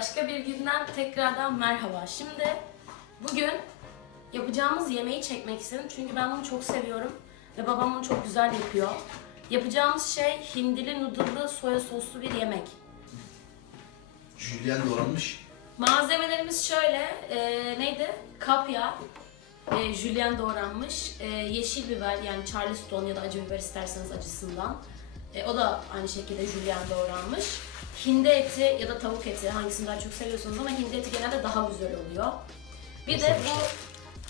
Başka bir günden tekrardan merhaba. Şimdi bugün yapacağımız yemeği çekmek istedim çünkü ben bunu çok seviyorum ve babam bunu çok güzel yapıyor. Yapacağımız şey hindili noodle'lı soya soslu bir yemek. Julian doğranmış. Malzemelerimiz şöyle, e, neydi? Kapya, e, jülyen doğranmış, e, yeşil biber yani charleston ya da acı biber isterseniz acısından. E, o da aynı şekilde jülyen doğranmış. Hindi eti ya da tavuk eti hangisini daha çok seviyorsanız ama hindi eti genelde daha güzel oluyor. Bir de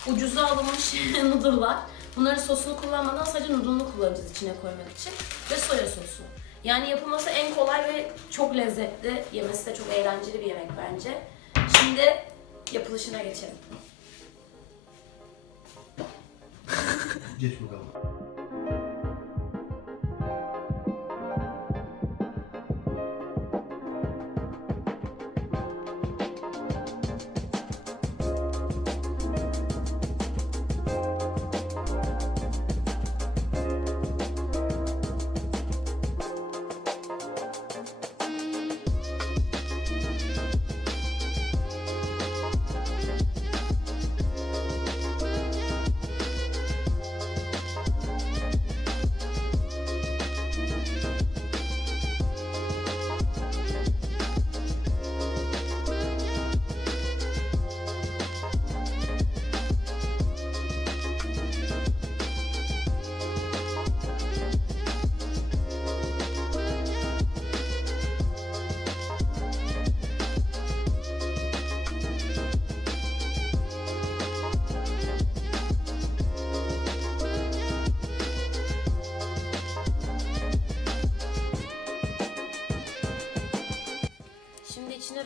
bu ucuza alınmış noodle'lar. Bunların sosunu kullanmadan sadece noodle'unu kullanacağız içine koymak için. Ve soya sosu. Yani yapılması en kolay ve çok lezzetli. Yemesi de çok eğlenceli bir yemek bence. Şimdi yapılışına geçelim. Geç bakalım.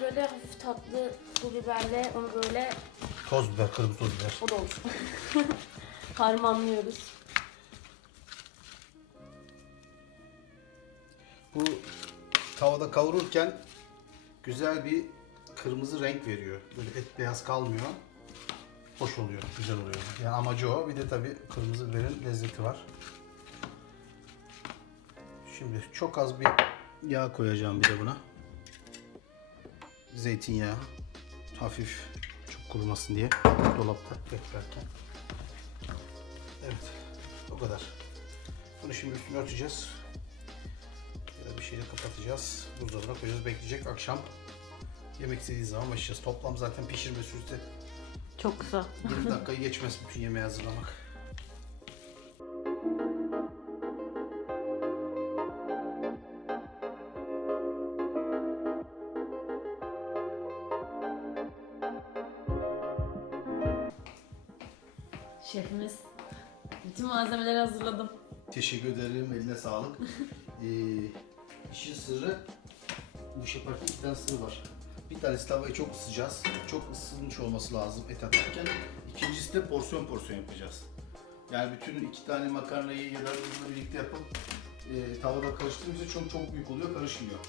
Böyle hafif tatlı pul biberle onu böyle Toz biber, kırmızı toz biber. o da olur. Harmanlıyoruz. Bu tavada kavururken güzel bir kırmızı renk veriyor. Böyle et beyaz kalmıyor. Hoş oluyor, güzel oluyor. Yani amacı o. Bir de tabii kırmızı biberin lezzeti var. Şimdi çok az bir yağ koyacağım bir de buna. Zeytinyağı. Hafif çok kurumasın diye dolapta beklerken. Evet. O kadar. Bunu şimdi üstüne örteceğiz. Ya da bir şeyle kapatacağız. Buzdolabına koyacağız. Bekleyecek. Akşam yemek istediği zaman başlayacağız. Toplam zaten pişirme süresi Çok kısa. 20 dakikayı geçmez bütün yemeği hazırlamak. Şefimiz bütün malzemeleri hazırladım. Teşekkür ederim. Eline sağlık. ee, işin sırrı bu yaparken iki tane sırrı var. Bir tanesi tavayı çok ısıtacağız. Çok ısınmış olması lazım et atarken. İkincisi de porsiyon porsiyon yapacağız. Yani bütün iki tane makarnayı ya da birlikte yapıp e, tavada karıştırdığımızda çok çok büyük oluyor, karışmıyor.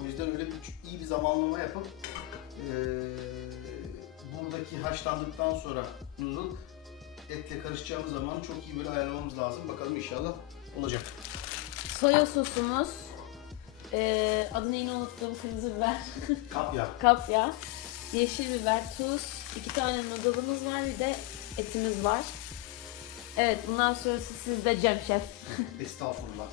O yüzden öyle bir iyi bir zamanlama yapıp e, buradaki haşlandıktan sonra noodle etle karışacağımız zaman çok iyi böyle ayarlamamız lazım. Bakalım inşallah olacak. Soya sosumuz. Ee, adını yine unuttum. Kırmızı biber. Kapya. Kapya. Yeşil biber, tuz. iki tane noodle'ımız var. Bir de etimiz var. Evet bundan sonrası sizde Cem Şef. Estağfurullah.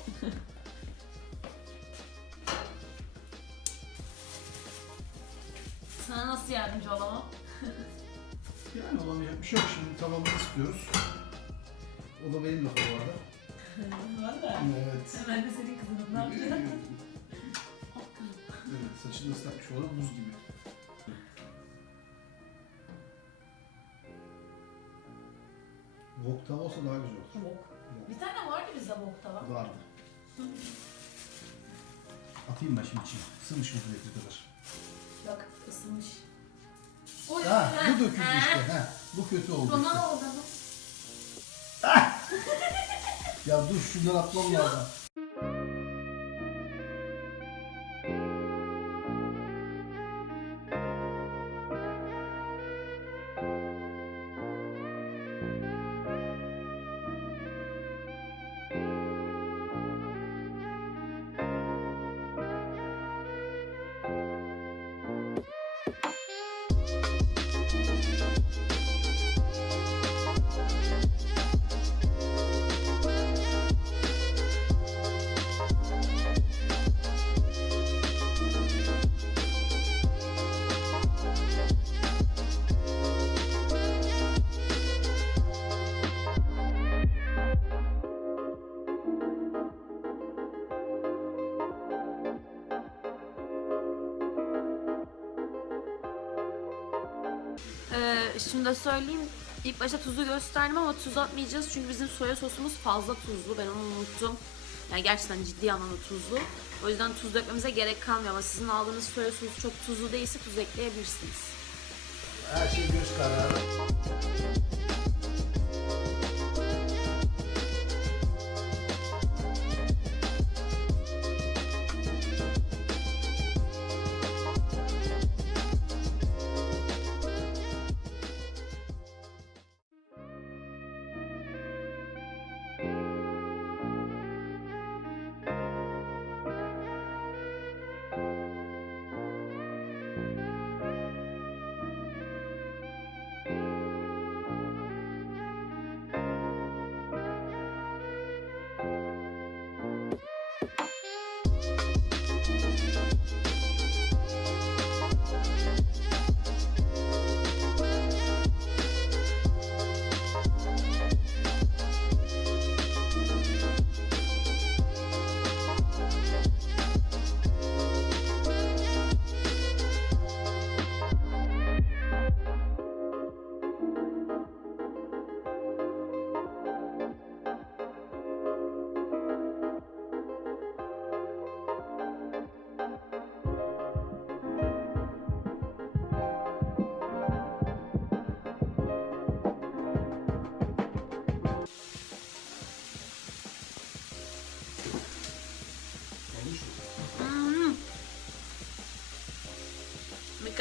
Sana nasıl yardımcı olamam? Yani olamayacak bir şey yok. Şimdi tavamızı ısıtıyoruz. O da benim lafım bu arada. Valla. Evet. Ben de senin kızınım. Ne yapacağım? evet, saçını ıslatmış olarak buz gibi. Wok tava olsa daha güzel olur. Wok. Bir tane vardı bizde wok tava. Vardı. Atayım ben şimdi içine. Isınmış mı kadar? Yok ısınmış. Ha, bu döküldü işte. Ha, bu kötü oldu Bana işte. oldu. Ya dur şundan atmam lazım. Şimdi de söyleyeyim. İlk başta tuzu gösterdim ama tuz atmayacağız çünkü bizim soya sosumuz fazla tuzlu. Ben onu unuttum. Yani gerçekten ciddi anlamda tuzlu. O yüzden tuz dökmemize gerek kalmıyor ama sizin aldığınız soya sosu çok tuzlu değilse tuz ekleyebilirsiniz. Her şey göz kararı.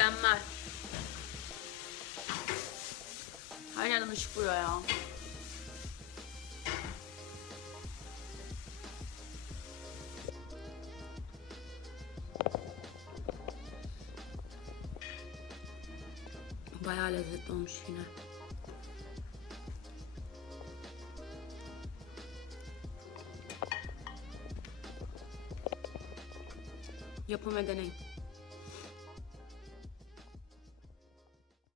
Mükemmel. Her yerden ışık vuruyor ya. Bayağı lezzetli olmuş yine. Yapın ve.